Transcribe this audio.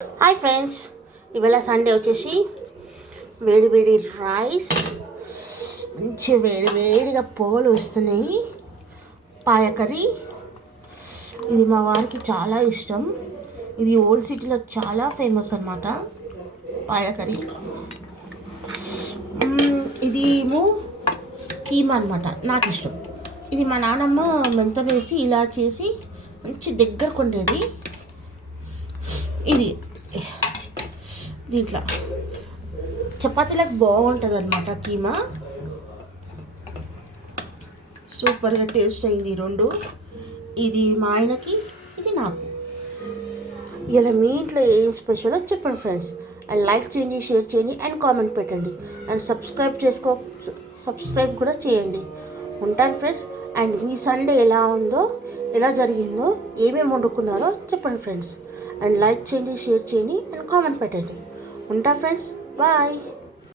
Hi friends, ఇవాళ Sunday వచ్చేసి వేడి వేడి రైస్, మంచి వేడి వేడిగా పొగలు వస్తున్నాయి. పాయ కర్రీ, ఇది మా వారికి చాలా ఇష్టం. ఇది ఓల్డ్ సిటీలో చాలా ఫేమస్ అన్నమాట. పాయ కర్రీ ఇది ఏమో కీమా అనమాట, నాకు ఇష్టం. ఇది మా నాన్నమ్మ మెంత వేసి ఇలా చేసి మంచి దగ్గరకు ఉండేది. ఇది దీంట్లో చపాతీలకు బాగుంటుంది అనమాట. కీమా సూపర్గా టేస్ట్ అయింది. రెండు ఇది మా ఆయనకి, ఇది నాకు. ఇలా మీ ఇంట్లో ఏం స్పెషలో చెప్పండి ఫ్రెండ్స్. అండ్ లైక్ చేయండి, షేర్ చేయండి, అండ్ కామెంట్ పెట్టండి. అండ్ సబ్స్క్రైబ్ కూడా చేయండి. ఉంటాను ఫ్రెండ్స్. అండ్ మీ సండే ఎలా ఉందో, ఎలా జరిగిందో, ఏమేమి వండుకున్నారో చెప్పండి ఫ్రెండ్స్. అండ్ లైక్ చేయండి, షేర్ చేయండి, అండ్ కామెంట్ పెట్టండి. ఉంటా ఫ్రెండ్స్, బాయ్.